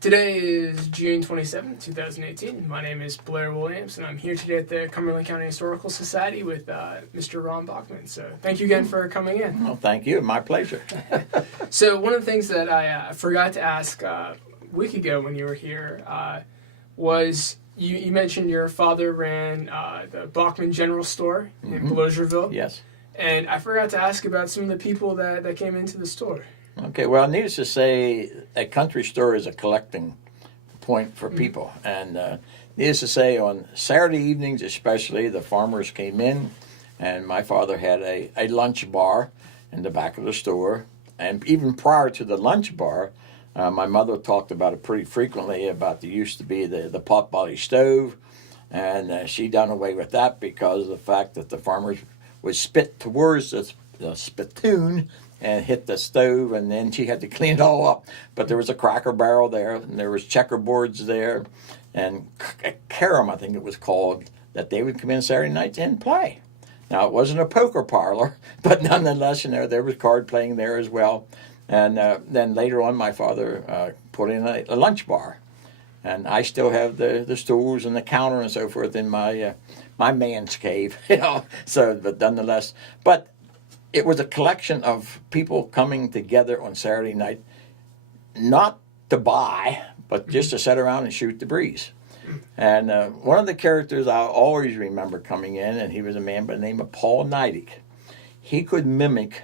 Today is June 27th, 2018. My name is Blair Williams, and I'm here today at the Cumberland County Historical Society with Mr. Ron Baughman. So thank you again for coming in. Well, thank you. My pleasure. So one of the things that I forgot to ask a week ago when you were here was you mentioned your father ran the Baughman General Store in Bloserville. Yes. And I forgot to ask about some of the people that came into the store. Okay, well, needless to say, a country store is a collecting point for people. And needless to say, on Saturday evenings especially, the farmers came in, and my father had a lunch bar in the back of the store. And even prior to the lunch bar, my mother talked about it pretty frequently, about there used to be the pot-belly stove, and she done away with that because of the fact that the farmers would spit towards the spittoon and hit the stove, and then she had to clean it all up. But there was a Cracker Barrel there, and there was checkerboards there, and carom, I think it was called, that they would come in Saturday nights and play. Now, it wasn't a poker parlor, but nonetheless, there was card playing there as well. And then later on, my father put in a lunch bar. And I still have the stools and the counter and so forth in my man's cave, So, but nonetheless, but it was a collection of people coming together on Saturday night, not to buy, but just to sit around and shoot the breeze. And one of the characters I always remember coming in, and he was a man by the name of Paul Neidig. He could mimic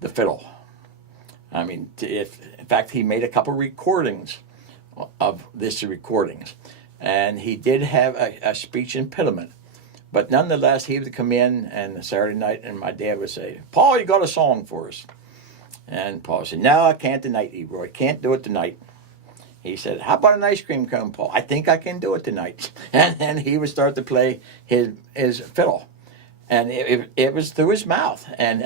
the fiddle. I mean, in fact, he made a couple recordings of this recordings. And he did have a speech impediment. But nonetheless, he would come in and Saturday night, and my dad would say, "Paul, you got a song for us?" And Paul said, "No, I can't tonight, Ebro. I can't do it tonight." He said, "How about an ice cream cone, Paul? I think I can do it tonight." And he would start to play his fiddle. And it was through his mouth. And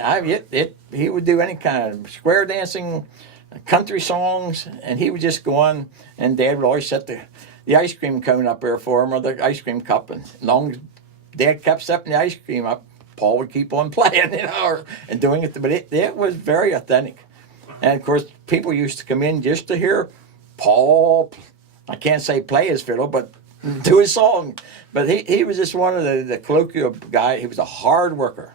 he would do any kind of square dancing, country songs, and he would just go on, and Dad would always set the ice cream cone up there for him, or the ice cream cup, and as long as Dad kept setting the ice cream up, Paul would keep on playing, and doing it. But it was very authentic. And, of course, people used to come in just to hear Paul, I can't say play his fiddle, but do his song. But he was just one of the colloquial guy. He was a hard worker.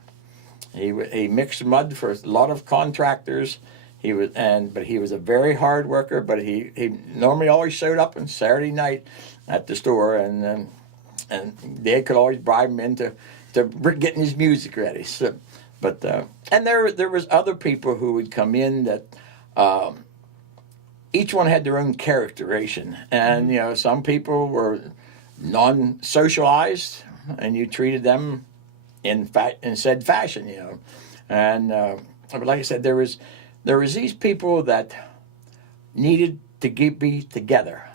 He mixed mud for a lot of contractors. But he was a very hard worker. But he normally always showed up on Saturday night at the store, and Dad could always bribe him into getting his music ready. So, but and there was other people who would come in that each one had their own characterization, and some people were non-socialized, and you treated them in said fashion, and but like I said, there was these people that needed to be together.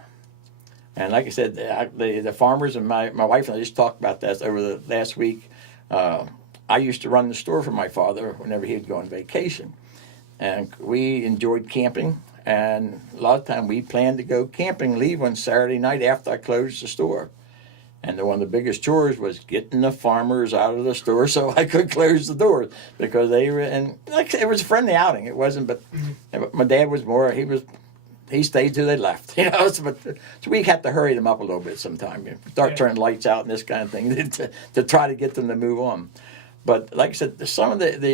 And like I said, the farmers and my wife and I just talked about that over the last week. I used to run the store for my father whenever he'd go on vacation. And we enjoyed camping. And a lot of time we planned to go camping, leave on Saturday night after I closed the store. And one of the biggest chores was getting the farmers out of the store so I could close the doors. Because they were, and like it was a friendly outing. It wasn't, but my dad was more, he stayed till they left, So we had to hurry them up a little bit sometime. Start turning lights out and this kind of thing to try to get them to move on. But like I said, some of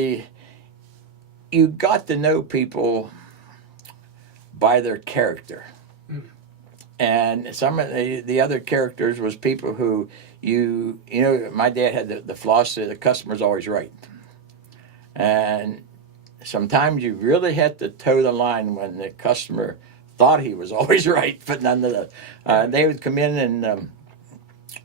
you got to know people by their character. And some of the other characters was people who my dad had the philosophy, the customer's always right. And sometimes you really had to toe the line when the customer thought he was always right, but nonetheless, they would come in, and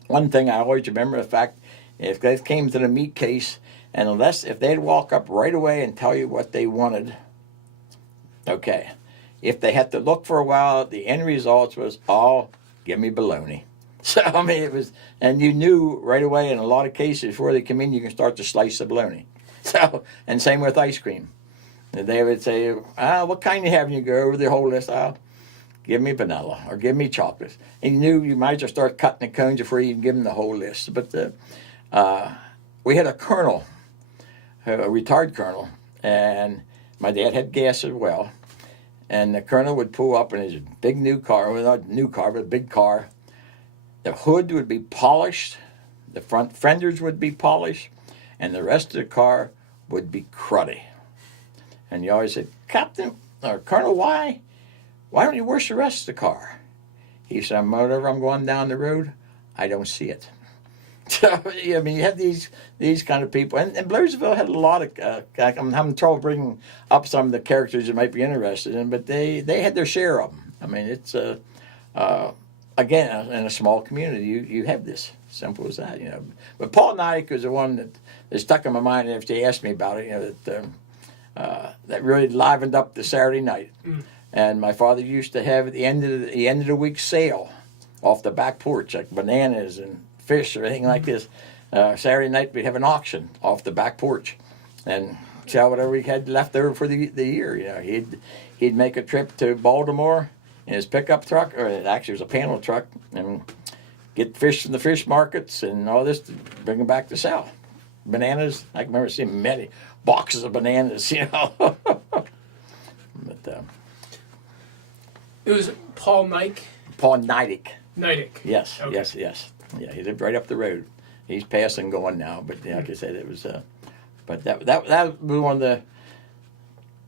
one thing I always remember, the fact, if they came to the meat case, and if they'd walk up right away and tell you what they wanted, okay. If they had to look for a while, the end result was, give me bologna. So, I mean, it was, and you knew right away in a lot of cases before they come in, you can start to slice the bologna. So, and same with ice cream. And they would say, what kind you have? And you go over the whole list. Give me vanilla or give me chocolate. And you knew you might as well start cutting the cones before you give them the whole list. But we had a colonel, a retired colonel, and my dad had gas as well. and the colonel would pull up in his big new car, well, not new car, but a big car. The hood would be polished, the front fenders would be polished, and the rest of the car would be cruddy. And you always said, Captain, or Colonel, why don't you wash the rest of the car? He said, whenever I'm going down the road, I don't see it. So, I mean, you have these kind of people. And Bloserville had a lot of, I'm having trouble bringing up some of the characters you might be interested in, but they had their share of them. I mean, it's, again, in a small community, you have this. Simple as that, you know. But Paul Neidig was the one that stuck in my mind after they asked me about it, you know, that really livened up the Saturday night. And my father used to have at the end of the week sale off the back porch, like bananas and fish or anything like this. Saturday night we'd have an auction off the back porch, and sell whatever we had left over for the year. You know, he'd make a trip to Baltimore in his pickup truck, or actually it was a panel truck, and get fish from the fish markets and all this to bring them back to sell. Bananas, I can remember seeing many boxes of bananas, you know. But It was Paul Neidig. Paul Neidig. Neidig. Yes, Okay. yes. Yeah, he lived right up the road. He's passed and going now, but yeah, like I said, it was. But that was one of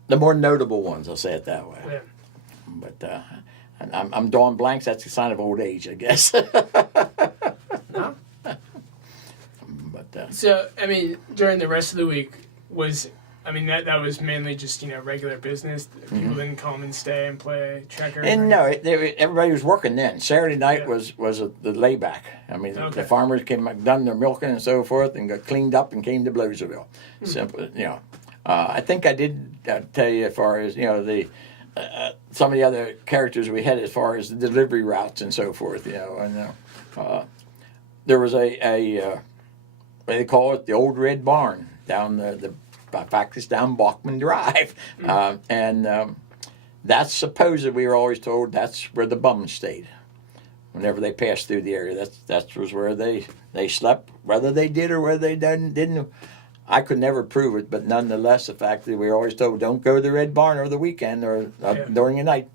the more notable ones. I'll say it that way. Yeah. But I'm drawing blanks. That's a sign of old age, I guess. No. But So, I mean, during the rest of the week, that was mainly just, you know, regular business. People didn't come and stay and play checkers. and no, everybody was working then. Saturday night was the layback. I mean, Okay. the farmers came done their milking and so forth, and got cleaned up and came to Bloserville. Simple, you know. I think I did tell you as far as, you know, the some of the other characters we had as far as the delivery routes and so forth, you know. And there was a what they call it, the Old Red Barn down the practice down Baughman Drive, and that's supposedly, we were always told, that's where the bums stayed whenever they passed through the area. That was where they slept, whether they did or whether they didn't. I could never prove it, but nonetheless, the fact that we were always told, don't go to the Red Barn over the weekend or during the night.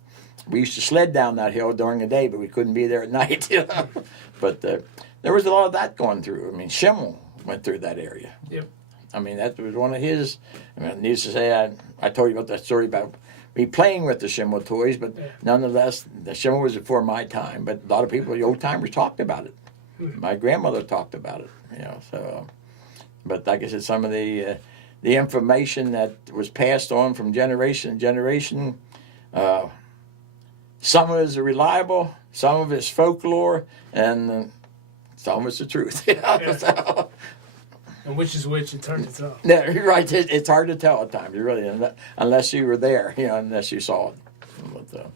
We used to sled down that hill during the day, but we couldn't be there at night. You know? But there was a lot of that going through. I mean, Schimmel went through that area. Yep. I mean, that was one of his. I mean, needless to say, I told you about that story about me playing with the Schimmel toys, but nonetheless, the Schimmel was before my time. But a lot of people, the old timers, talked about it. My grandmother talked about it, you know. So, but like I said, some of the information that was passed on from generation to generation, some of it is reliable, some of it is folklore, and some of it's the truth. You know? Yeah. So, And which is which, it's hard to tell. no, you're right. It's hard to tell at times. You really, unless you were there, you know, unless you saw it. But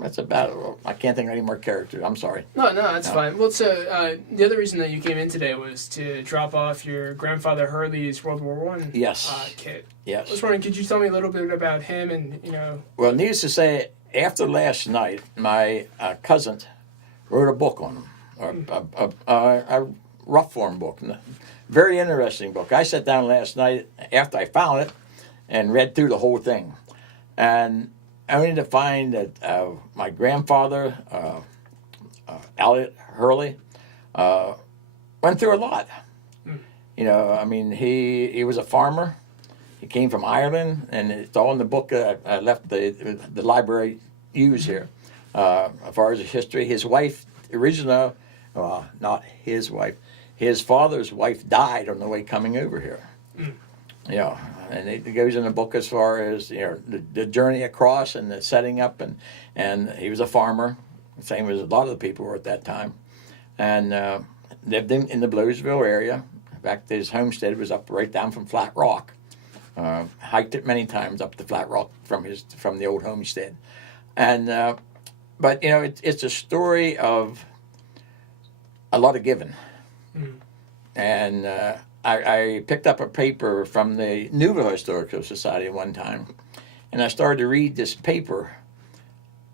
that's about it. I can't think of any more characters. I'm sorry. No, that's fine. Well, so the other reason that you came in today was to drop off your grandfather Hurley's World War I kit. Yes. I was wondering, could you tell me a little bit about him and, you know? Well, needless to say, after last night, my cousin wrote a book on him, a rough form book. Very interesting book. I sat down last night after I found it and read through the whole thing. And only to find that my grandfather, Elliot Hurley, went through a lot. You know, I mean, he was a farmer. He came from Ireland, and it's all in the book I left the library use here. As far as his history, his wife, original, not his wife, his father's wife died on the way coming over here. You know, and it goes in the book as far as, you know, the journey across and the setting up, and he was a farmer, same as a lot of the people were at that time, and lived in the Bloserville area. In fact, his homestead was up right down from Flat Rock. Hiked it many times up to Flat Rock from the old homestead, and but you know, it's a story of a lot of giving. And I picked up a paper from the Newville Historical Society one time, and I started to read this paper,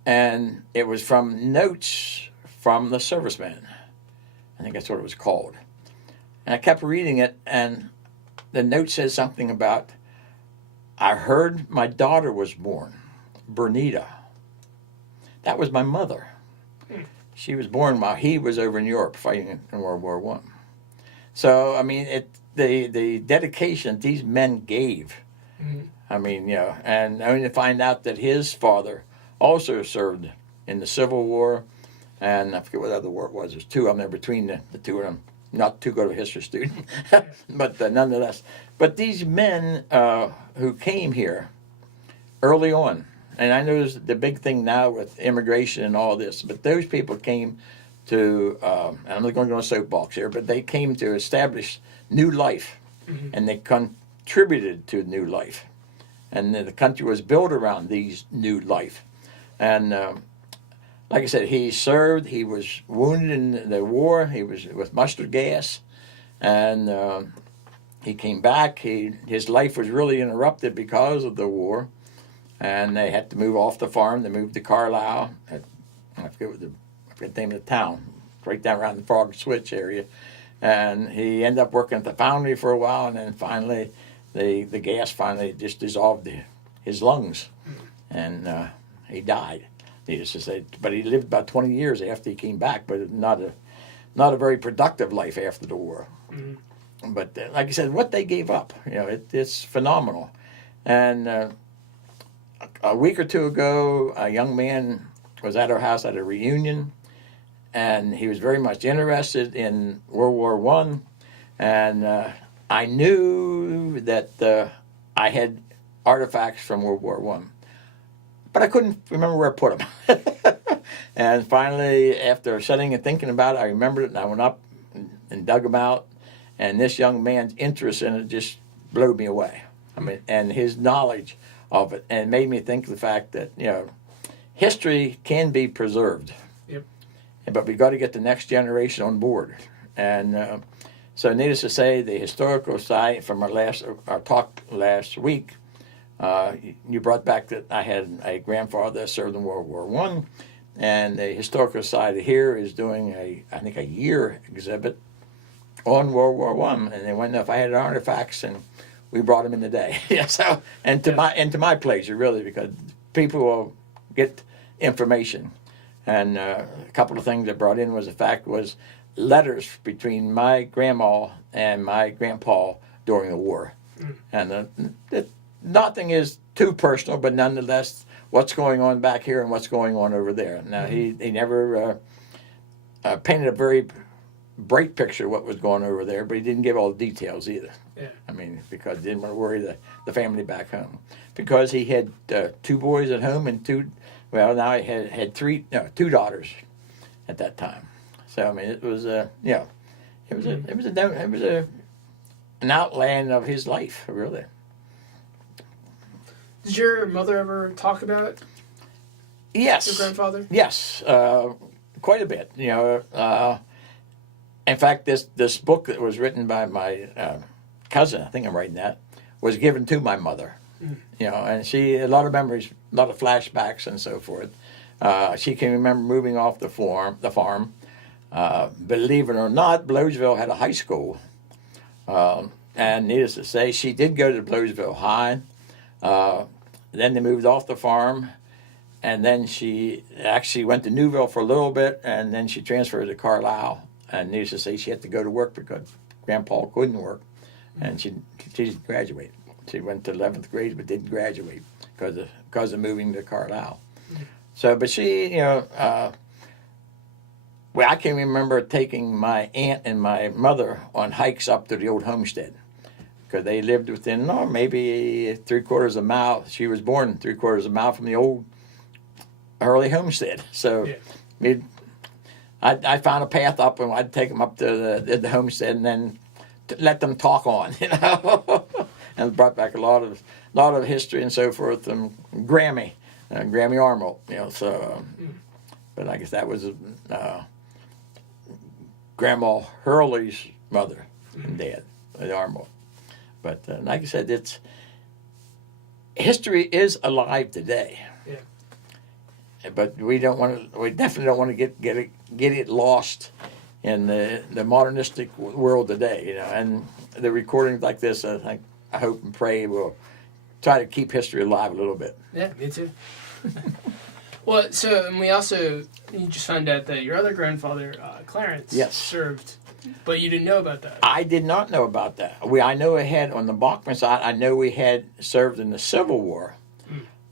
and it was from notes from the servicemen. I think that's what it was called. And I kept reading it, and the note says something about, I heard my daughter was born. Bernita. That was my mother. She was born while he was over in Europe fighting in World War One. So, I mean, the dedication these men gave. I mean, and only to find out that his father also served in the Civil War, and I forget what other war it was. There's two of them there between the two of them. Not too good of a history student, but nonetheless. But these men who came here early on, and I know there's the big thing now with immigration and all this, but those people came to, and I'm not going to go on a soapbox here, but they came to establish new life, and they contributed to new life. And the country was built around these new life. And like I said, he served, he was wounded in the war, he was with mustard gas, and he came back. His life was really interrupted because of the war, and they had to move off the farm. They moved to Carlisle. I forget the name of the town, right down around the Frog Switch area. And he ended up working at the foundry for a while, and then finally the gas finally just dissolved his lungs, and he died. Needless to say, but he lived about 20 years after he came back, but not a very productive life after the war. But like I said, what they gave up, it's phenomenal. And a week or two ago, a young man was at our house at a reunion, and he was very much interested in World War One, and I knew that I had artifacts from World War One, but I couldn't remember where I put them. And finally, after sitting and thinking about it, I remembered it, and I went up and dug them out. And this young man's interest in it just blew me away. I mean, and his knowledge of it, and it made me think of the fact that history can be preserved. Yep. But we've got to get the next generation on board. And so, needless to say, the historical side from our talk last week, you brought back that I had a grandfather that served in World War One, and the historical side here is doing I think a year exhibit on World War One, and they went if I had artifacts, and we brought them in today. So and to my pleasure, really, because people will get information, and a couple of things that brought in was the fact was letters between my grandma and my grandpa during the war, and nothing is too personal, but nonetheless, what's going on back here and what's going on over there. Now he never painted a very bright picture of what was going on over there, but he didn't give all the details either. Yeah. I mean, because he didn't want to worry the family back home. Because he had two boys at home and two daughters at that time. So I mean, it was an outline of his life, really. Did your mother ever talk about Yes. your grandfather? Yes, quite a bit. In fact, this book that was written by my cousin, I think I'm writing that, was given to my mother. And she a lot of memories, a lot of flashbacks and so forth. She can remember moving off the farm. Believe it or not, Bloserville had a high school, and needless to say, she did go to Bloserville High. Then they moved off the farm, and then she actually went to Newville for a little bit, and then she transferred to Carlisle. And needless to say, she had to go to work because Grandpa couldn't work, and she didn't graduate. She went to 11th grade but didn't graduate because of moving to Carlisle. So, but she, I can remember taking my aunt and my mother on hikes up to the old homestead, because they lived within maybe 3/4 of a mile. She was born 3/4 of a mile from the old Hurley homestead. So I found a path up, and I'd take them up to the homestead, and then let them talk on, and brought back a lot of history and so forth from Grammy Arnold, So, but I guess that was Grandma Hurley's mother and dad, Arnold. But like I said, history is alive today. Yeah. But we definitely don't want to get it lost in the modernistic world today. And the recordings like this, I hope and pray will try to keep history alive a little bit. Yeah, me too. Well, so, and we also, you just found out that your other grandfather, Clarence, Yes. served, but you didn't know about that. I did not know about that. I know we had, on the Baughman side, I know we had served in the Civil War.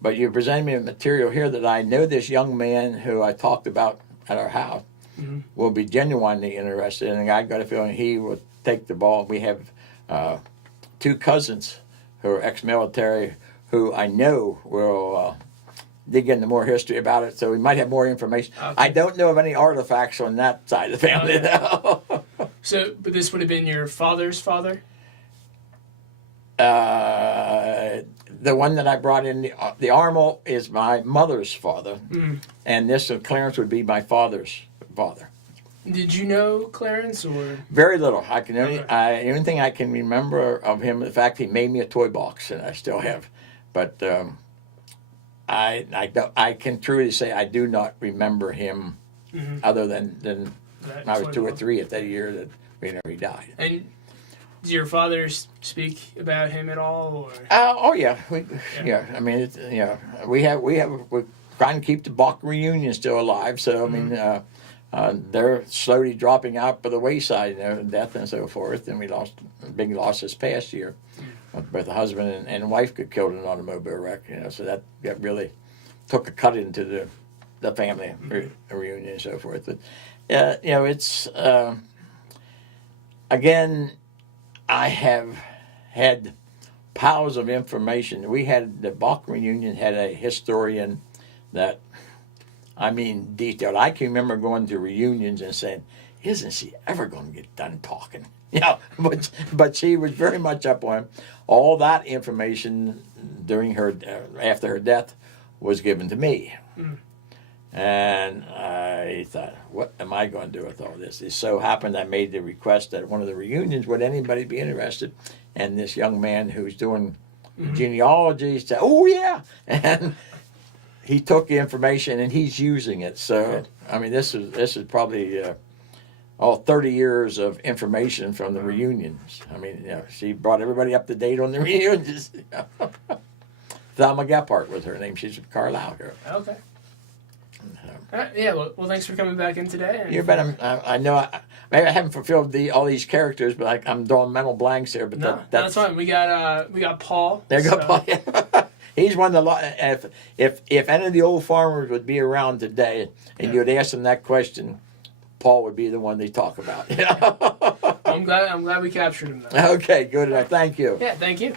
But you presented me with material here that I know this young man who I talked about at our house will be genuinely interested, and I got a feeling he will take the ball. We have 2 cousins who are ex-military who I know will dig into more history about it, so we might have more information. Okay. I don't know of any artifacts on that side of the family, though. So, but this would have been your father's father? The one that I brought in, the Armel, is my mother's father, and this Clarence would be my father's father. Did you know Clarence, or? Very little. I can only, Okay. the only thing I can remember of him, the fact he made me a toy box, and I still have. But I can truly say I do not remember him, other than That I was toy 2 or box? 3 at that year that he died. And did your father speak about him at all, or? Oh yeah, I mean, we're trying to keep the Bach reunion still alive. So I mean, they're slowly dropping out by the wayside, death and so forth. And we lost a big loss this past year. Both the husband and wife got killed in an automobile wreck. So that really took a cut into the family reunion and so forth. But it's again. I have had piles of information. We had the Bach reunion had a historian that, I mean, detailed. I can remember going to reunions and saying, "Isn't she ever going to get done talking?" But she was very much up on all that information during after her death was given to me. And I thought, what am I going to do with all this? It so happened I made the request at one of the reunions, would anybody be interested? And this young man who's doing genealogy said, "Oh, yeah." And he took the information and he's using it. So, I mean, this is probably all 30 years of information from the reunions. I mean, she brought everybody up to date on the reunions. Thelma Gephardt was her name. She's from Carlisle here. Okay. Yeah, well, thanks for coming back in today. And You bet. I know. Maybe I haven't fulfilled all these characters, but I'm drawing mental blanks here. But No, that's fine. We got Paul. There you go, so- Paul. He's one of the. If any of the old farmers would be around today, and you'd ask them that question, Paul would be the one they talk about. I'm glad we captured him, though. Okay, good enough. Thank you. Yeah, thank you.